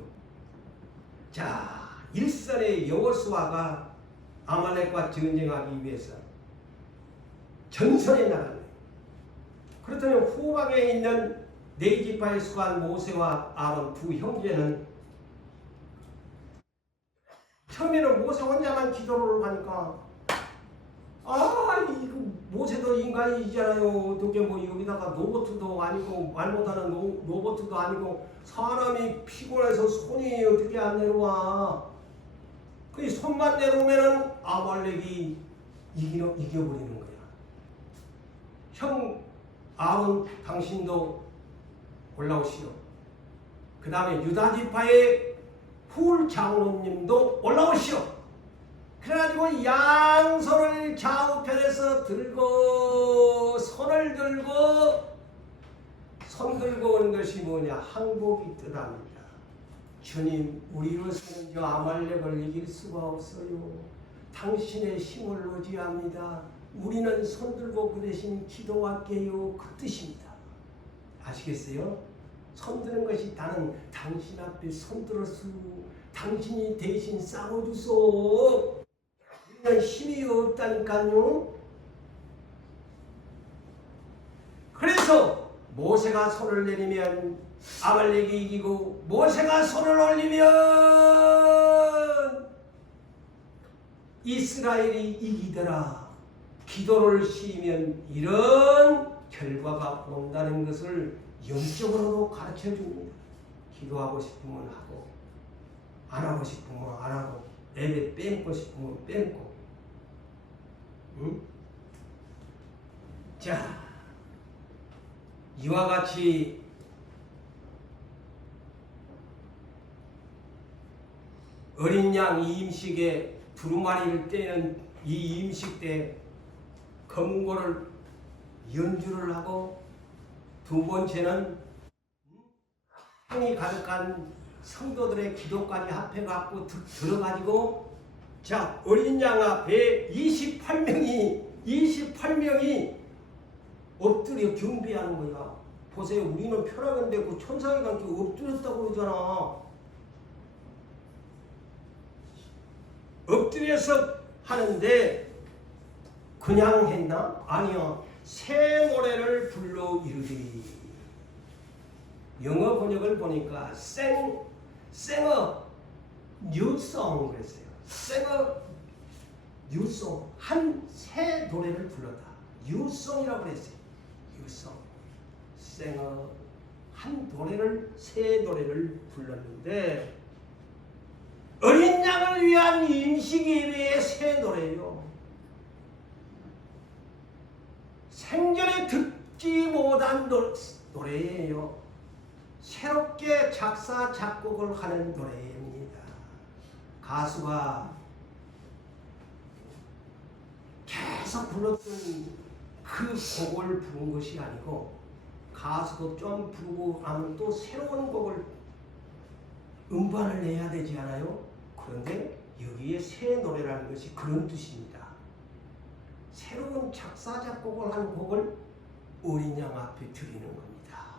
자, 일선의 여호수아가 아말렉과 전쟁하기 위해서 전선에 나갔네. 그렇다면 후방에 있는 네 지파에 속한 모세와 아론 두 형제는 처음에는 모세 혼자만 기도를 하니까 이거 모세도 인간이잖아요. 어떻게 뭐 여기다가 로봇도 아니고 말 못하는 로봇도 아니고 사람이 피곤해서 손이 어떻게 안 내려와. 그 손만 내려오면은 아말렉이 이겨버리는 거야. 형 아론 당신도 올라오시오. 그 다음에 유다 지파의 훌 장로님도 올라오시오. 그래가지고 양손을 좌우편에서 들고 손을 들고 손 들고 오는 것이 뭐냐? 항복이 뜻합니다. 주님, 우리로서는 저 아말렉을 이길 수가 없어요. 당신의 힘을 의지합니다. 우리는 손 들고 그 대신 기도할게요. 그 뜻입니다. 아시겠어요? 손 드는 것이 나는 당신 앞에 손 들었수. 당신이 대신 싸워주소. 우리는 힘이 없다니까요. 그래서 모세가 손을 내리면 아말렉이 이기고 모세가 손을 올리면 이스라엘이 이기더라. 기도를 시이면 이런 결과가 온다는 것을 영적으로도 가르쳐 줍니다. 기도하고 싶으면 하고 안 하고 싶으면 안 하고 예배 빼먹고 싶으면 빼먹고. 응? 자, 이와 같이 어린 양 이임식에 두루마리를 떼는 이 이임식 때 검은고를 연주를 하고 두 번째는 향이 가득한 성도들의 기도까지 합해갖고 들어가지고 자 어린 양 앞에 28명이 엎드려 경배하는 거야. 보세요. 우리는 편하건데 그 천사에 관계 엎드렸다고 그러잖아. 엎드려서 하는데 그냥 했나? 아니요. 새 노래를 불러 이르되. 영어 번역을 보니까 생어 뉴송 그랬어요. 생어 뉴송 한 새 노래를 불렀다. 뉴송이라고 그랬어요. 뉴송 생어 한 노래를 새 노래를 불렀는데 어린 양을 위한 임식 예배의 새 노래요. 생전에 듣지 못한 노래예요. 새롭게 작사 작곡을 하는 노래입니다. 가수가 계속 불렀던 그 곡을 부른 것이 아니고 가수도 좀 부르고 하면 또 새로운 곡을 음반을 내야 되지 않아요? 그런데 여기에 새 노래라는 것이 그런 뜻입니다. 새로운 작사 작곡을 한 곡을 어린 양 앞에 드리는 겁니다.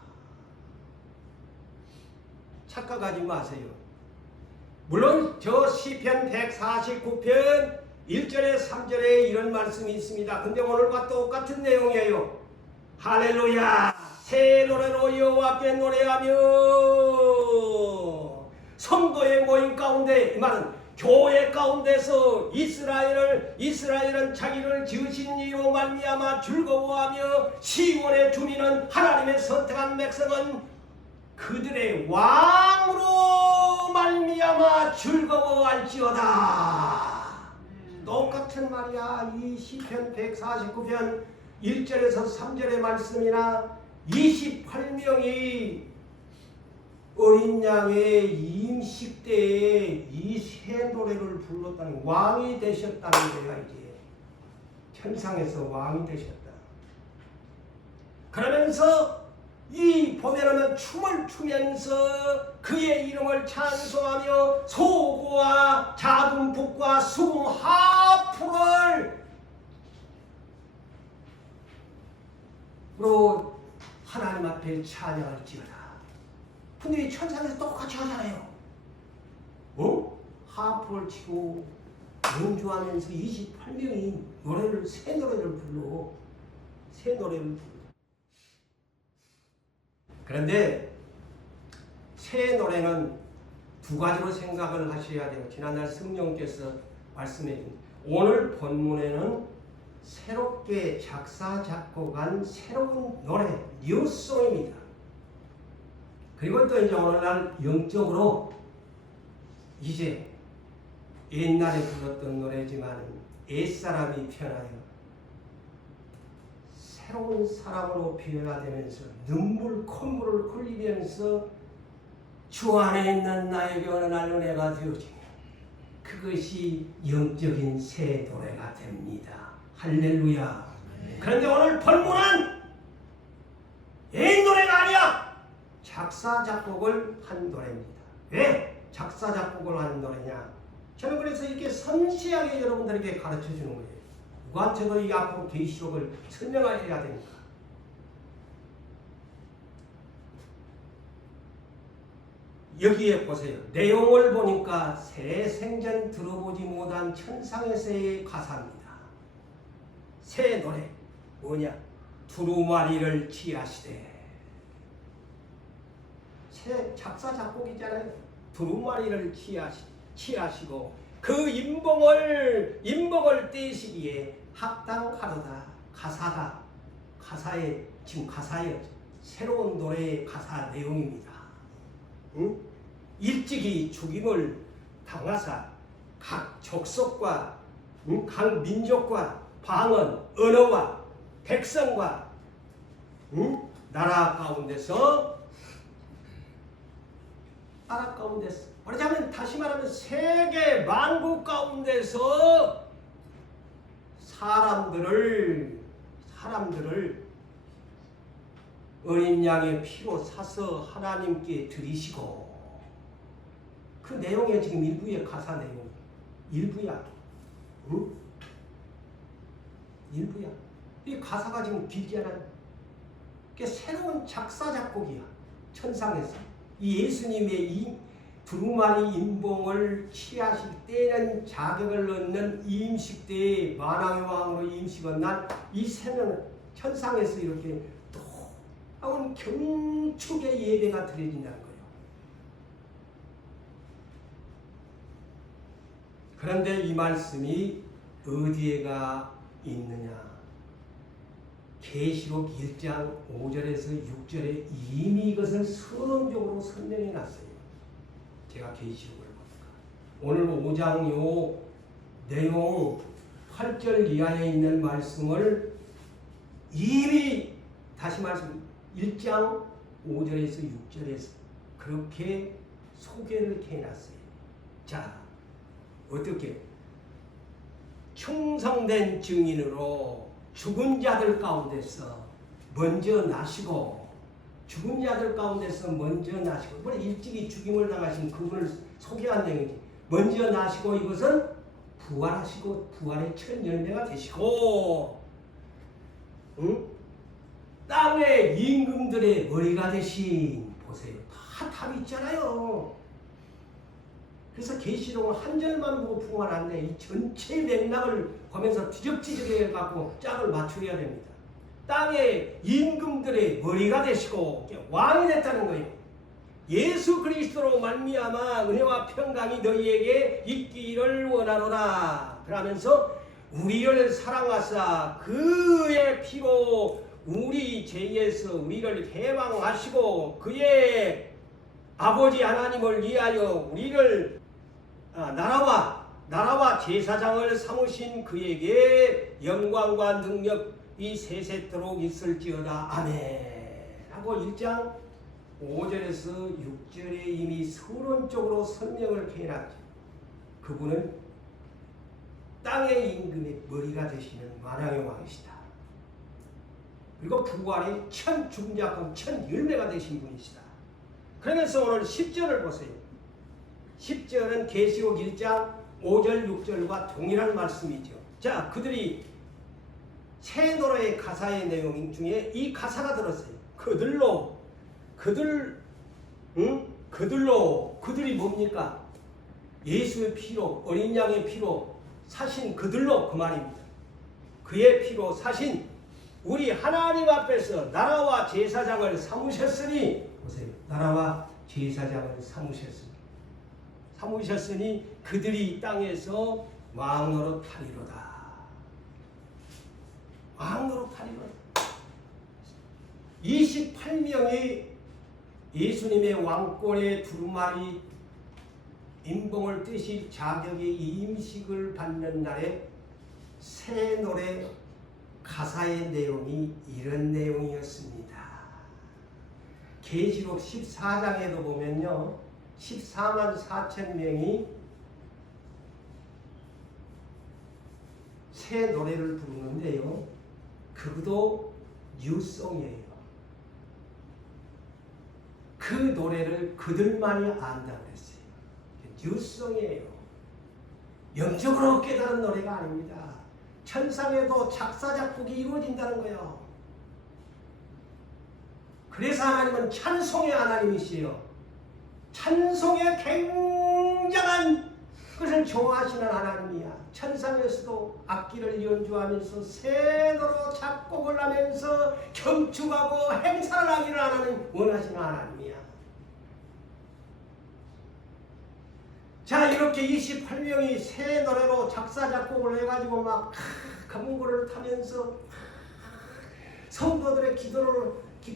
착각하지 마세요. 물론 저 시편 149편 1절에 3절에 이런 말씀이 있습니다. 근데 오늘과 똑같은 내용이에요. 할렐루야 새 노래로 여호와께 노래하며 성도의 모임 가운데 이 말은 교회 가운데서 이스라엘은 자기를 지으신 이로 말미암아 즐거워하며 시온의 주민은 하나님의 선택한 백성은 그들의 왕으로 말미암아 즐거워할지어다. 똑같은 말이야. 이 시편 149편 1절에서 3절의 말씀이나 28명이 어린 양의 임식 때에 이 새 노래를 불렀다는, 왕이 되셨다는 거야. 이제 천상에서 왕이 되셨다. 그러면서 이 보면은 춤을 추면서 그의 이름을 찬송하며 소고와 작은 북과 수금 하프를 로 하나님 앞에 찬양을 지어라. 근데 이 천상에서 똑같이 하잖아요. 하프를 치고 연주하면서 28명이 노래를, 새 노래를 불러. 새 노래를 불러. 그런데 새 노래는 두 가지로 생각을 하셔야 돼요. 지난날 성령께서 말씀해 준, 오늘 본문에는 새롭게 작사 작곡한 새로운 노래, 뉴송입니다. 그리고 또 이제 오늘날 영적으로 이제 옛날에 불렀던 노래지만 옛사람이 편하여 새로운 사람으로 변화되면서 눈물 콧물을 흘리면서 주 안에 있는 나에게 어느 날 은혜가 되어지며 그것이 영적인 새 노래가 됩니다. 할렐루야. 그런데 오늘 본문은 옛 노래가 아니야. 작사 작곡을 한 노래입니다. 왜 작사 작곡을 한 노래냐? 저는 그래서 이렇게 섬세하게 여러분들에게 가르쳐 주는 거예요. 누구한테도 이 앞으로 계시록을 설명해야 되니까. 여기에 보세요. 내용을 보니까 새 생전 들어보지 못한 천상에서의 가사입니다. 새 노래 뭐냐? 두루마리를 취하시되. 새 작사 작곡이잖아요. 두루마리를 취하시고 그 인봉을 떼시기에 합당하도다. 가사의 지금 가사의 새로운 노래의 가사 내용입니다. 응? 일찍이 죽임을 당하사 각 족속과 각 민족과 방언, 언어와 백성과 나라 가운데서 말하자면 다시 말하면 세계 만국 가운데서 사람들을 어린 양의 피로 사서 하나님께 드리시고, 그 내용이 지금 일부의 가사 내용, 일부야. 응? 일부야. 이 가사가 지금 길잖아요. 그게 새로운 작사 작곡이야. 천상에서 이 예수님의 이 두루마리 인봉을 취하실 때는 자격을 얻는 임식 때에 만왕의 왕으로 임식한 날 이 새는 천상에서 이렇게 놀라운 경축의 예배가 드려진다는 거예요. 그런데 이 말씀이 어디에가 있느냐? 계시록 1장 5절에서 6절에 이미 이것을 선언적으로 설명해 놨어요. 제가 계시록을 보니까 오늘 5장 요 내용 8절 이하에 있는 말씀을 이미 다시 말씀 1장 5절에서 6절에서 그렇게 소개를 해놨어요. 자, 어떻게? 충성된 증인으로 죽은 자들 가운데서 먼저 나시고, 죽은 자들 가운데서 먼저 나시고, 뭐 일찍이 죽임을 당하신 그분을 소개한 내용이지. 먼저 나시고 이것은 부활하시고 부활의 첫 열매가 되시고, 땅의 임금들의 머리가 되신, 보세요. 다 답이 있잖아요. 그래서 계시록은 한 절만 보고 풍만 안 돼. 이 전체 맥락을 보면서 뒤적뒤적해 갖고 짝을 맞추어야 됩니다. 땅의 임금들의 머리가 되시고 왕이 됐다는 거예요. 예수 그리스도로 말미암아 은혜와 평강이 너희에게 있기를 원하노라. 그러면서 우리를 사랑하사 그의 피로 우리 죄에서 우리를 해방하시고 그의 아버지 하나님을 위하여 우리를 나라와 나라와 제사장을 삼으신 그에게 영광과 능력이 세세토록 있을지어다. 아멘. 하고 1장 5절에서 6절에 이미 서론적으로 설명을 해놨죠. 그분은 땅의 임금의 머리가 되시는 만왕의 왕이시다. 그리고 부활의 천중작금 천열매가 되신 분이시다. 그러면서 오늘 10절을 보세요. 10절은 계시록 1장 5절 6절과 동일한 말씀이죠. 자, 그들이 새 노래의 가사의 내용 중에 이 가사가 들었어요. 그들이 뭡니까? 예수의 피로, 어린 양의 피로 사신 그들로, 그 말입니다. 그의 피로 사신 우리 하나님 앞에서 나라와 제사장을 삼으셨으니, 보세요. 나라와 제사장을 삼으셨으니 그들이 땅에서 왕노릇 하리로다. 왕노릇 하리로다. 28명이 예수님의 왕권의 두루마리 임봉을 뜨실 자격의 임식을 받는 날에 새 노래 가사의 내용이 이런 내용이었습니다. 계시록 14장에도 보면요, 14만 4천 명이 새 노래를 부르는데요, 그것도 뉴송이에요. 그 노래를 그들만이 안다고 했어요. 뉴송이에요. 영적으로 깨달은 노래가 아닙니다. 천상에도 작사 작곡이 이루어진다는 거예요. 그래서 하나님은 찬송의 하나님이시요, 찬송의 굉장한 것을 좋아하시는 하나님이야. 천상에서도 악기를 연주하면서 새노로 작곡을 하면서 경축하고 행사를 하기를 하나님 원하시는 하나님이야. 자, 이렇게 28명이 새 노래로 작사 작곡을 해가지고 막 감문고를 타면서 성도들의 기도를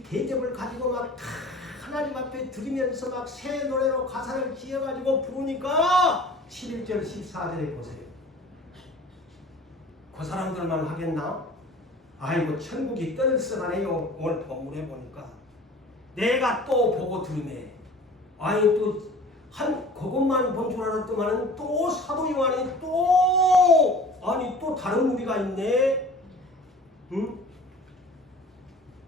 대접을 가지고 막 하나님 앞에 드리면서 막 새 노래로 가사를 지어가지고 부르니까 11절 14절에 보세요. 그 사람들만 하겠나? 아이고, 천국이 떠들썩하네요. 오늘 본문에 보니까 내가 또 보고 들으네. 아니, 또 그것만 본 줄 알았더만은 또 사도 요한이 또 다른 무리가 있네. 응?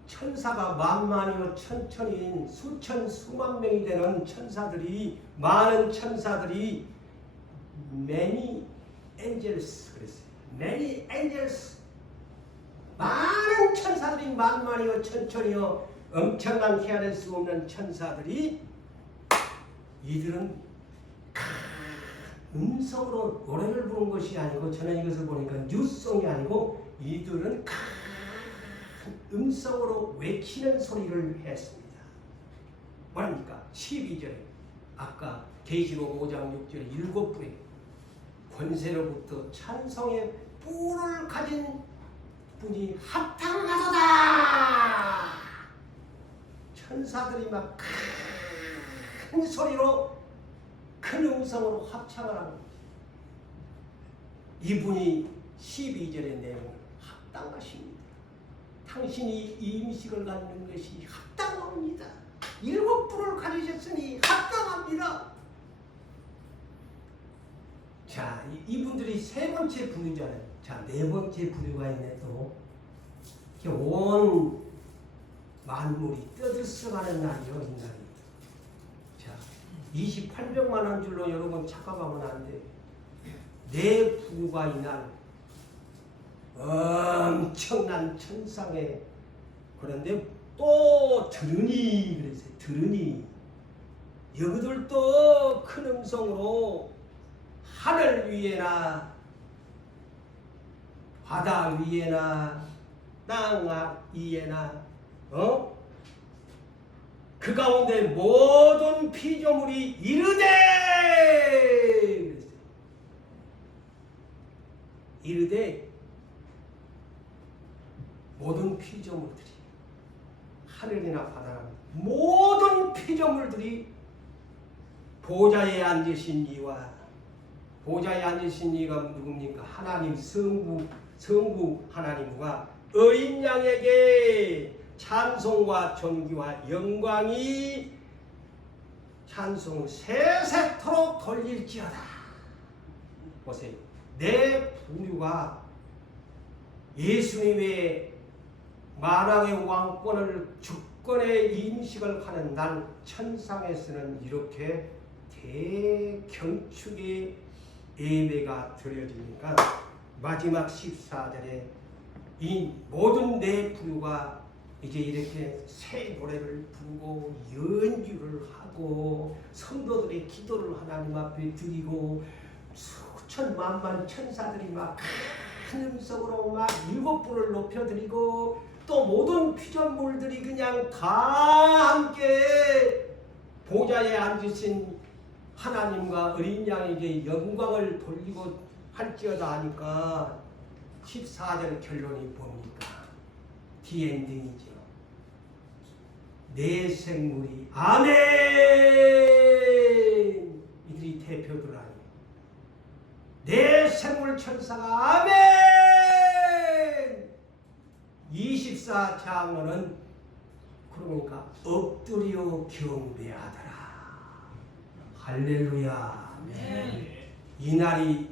천사가 만만이요 천천인 수천 수만 명이 되는 천사들이, 많은 천사들이 many angels 그랬어요. many angels, 많은 천사들이 만만이요 천천이요 엄청난 헤아릴 수 없는 천사들이, 이들은 음성으로 노래를 부른 것이 아니고, 저는 이것을 보니까 뉴송이 아니고 이들은 음성으로 외치는 소리를 했습니다. 뭐랍니까? 12절에 아까 계시록 5장 6절에 7부에 권세로부터 찬송의 뿔을 가진 분이 합창을 하소다. 천사들이 막 큰 소리로, 큰 음성으로 합창을 하는 거죠. 이분이 12절의 내용을 합당하십니다. 당신이 이 임식을 갖는 것이 합당합니다. 7뿔을 가지셨으니 합당합니다. 자, 이분들이 세 번째 부류잖아요. 자, 네 번째 부류가 있네. 또 온 만물이 떠들썩하는 날이요, 이 날이. 자, 28병만 한 줄로 여러분 착각하면 안 돼요. 네 부류가 이날 엄청난 천상에, 그런데 또 들으니 그랬어요. 들으니 여기들도 큰 음성으로 하늘 위에나 바다 위에나 땅 위에나 그 가운데 모든 피조물이 이르되 그랬어요. 이르되 모든 피조물들이, 하늘이나 바다나 모든 피조물들이 보좌에 앉으신 이와 보좌에 앉으신 이가 누굽니까? 하나님 성부 하나님과 어린 양에게 찬송과 존귀와 영광이 찬송을 세세토록 돌릴지어다. 보세요. 내 부류가 예수님의 만왕의 왕권을 주권의 인식을 하는 날 천상에서는 이렇게 대경축의 예배가 드려지니까 마지막 14절에 이 모든 내 부류가 이제 이렇게 새 노래를 부르고 연주를 하고 성도들의 기도를 하나님 앞에 드리고 수천 만만 천사들이 막 큰 음성으로 막 7불을 높여드리고 또 모든 피조물들이 그냥 다 함께 보좌에 앉으신 하나님과 어린 양에게 영광을 돌리고 할지어다 하니까 14절 결론이 뭡니까? 디엔딩이죠. 내 생물이 아멘! 이들이 대표들 아니에요. 내 생물 천사가 아멘! 24장로는 그러니까 엎드려 경배하더라. 할렐루야. 아멘. 이 날이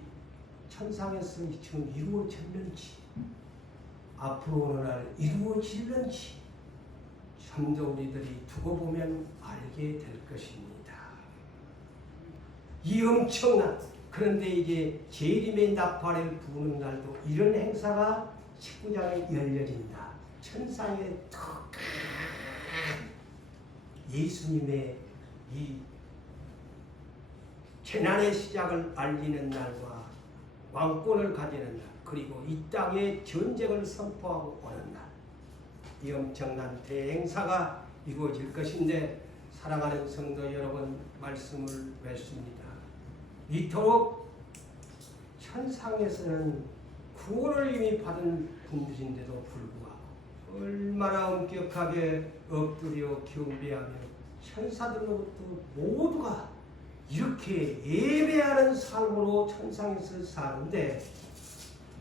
천상에서 지금 이루어졌는지 앞으로 오는 날 이루어질는지 참도 우리들이 두고 보면 알게 될 것입니다. 이 엄청난 그런데 이제 재림의 나팔을 부는 날도 이런 행사가 19장에 열려진다. 천상의 턱 예수님의 이 재난의 시작을 알리는 날과 왕권을 가지는 날 그리고 이 땅에 전쟁을 선포하고 오는 날 이 엄청난 대행사가 이루어질 것인데 사랑하는 성도 여러분 말씀을 맺습니다. 이토록 천상에서는 구원을 이미 받은 분들인데도 불구하고 얼마나 엄격하게 엎드려 경배하며 천사들로부터 모두가 이렇게 예배하는 삶으로 천상에서 사는데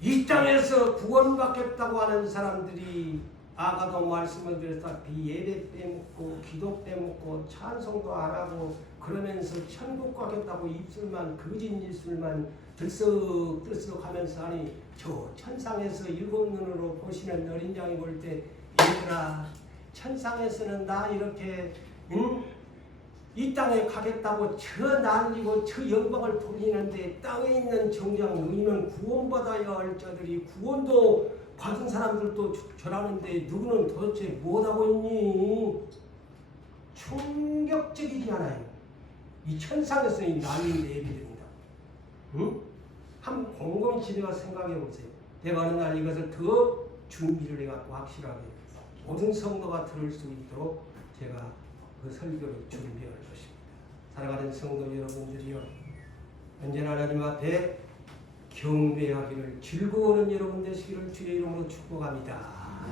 이 땅에서 구원받겠다고 하는 사람들이 아까도 말씀을 드렸다시피 예배 빼먹고 기도 빼먹고 찬송도 안 하고 그러면서 천국 가겠다고 입술만 거짓 입술만 들썩들썩 하면서 아니 저 천상에서 7눈으로 보시는 어린 양이 볼 때 얘들아 천상에서는 나 이렇게 이 땅에 가겠다고 저 난리고 저 영광을 돌리는데 땅에 있는 정작 너희는 구원받아야 할 자들이 구원도 받은 사람들도 절하는데 누구는 도대체 뭐하고 있니? 충격적이지 않아요. 이 천상에서 이 난리 예비됩니다. 응? 한번 곰곰이 집에 생각해 보세요. 내가 어느 날 이것을 더 준비를 해갖고 확실하게 모든 성도가 들을 수 있도록 제가 그 설교를 준비할 것입니다. 사랑하는 성도 여러분들이요. 언제나 하나님 앞에 경배하기를 즐거워하는 여러분 되시기를 주의 이름으로 축복합니다.